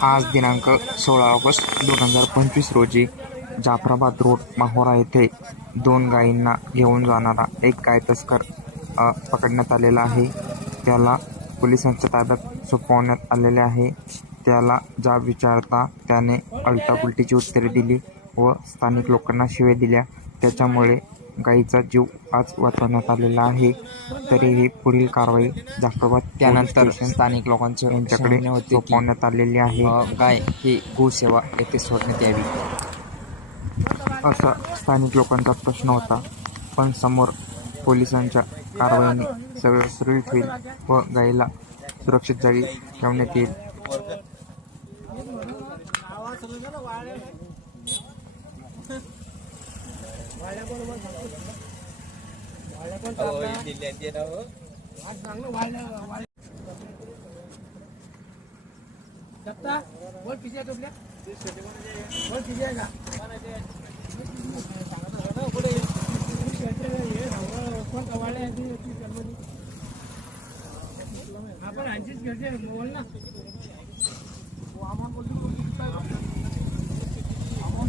आज दिनांक सोळा ऑगस्ट दोन हजार पंचवीस रोजी जाफराबाद रोड माहोरा येथे दोन गायींना घेऊन जाणारा एक गाय तस्कर पकडण्यात आलेला आहे. त्याला पोलिसांच्या ताब्यात सोपवण्यात आलेले आहे. त्याला जाब विचारता त्याने अलटापुलटीची उत्तरे दिली व स्थानिक लोकांना शिवे दिल्या. त्याच्यामुळे गायीचा जीव आज वाचवण्यात आलेला आहे. तरीही पुढील कारवाई जाफराबाद त्यानंतर स्थानिक लोकांचे यांच्याकडे सोपवण्यात आलेली आहे. गाय ही गोसेवा येथे सोडण्यात यावी. असा स्थानिक लोकांचा प्रश्न होता. पण समोर पोलिसांच्या कारवाईने सगळं सुरळीत होईल व गायीला सुरक्षित जागी ठेवण्यात येईल बोल किती आहे तुपल्या बोल किती आहे का आपण आणखीच घरचे बोल ना.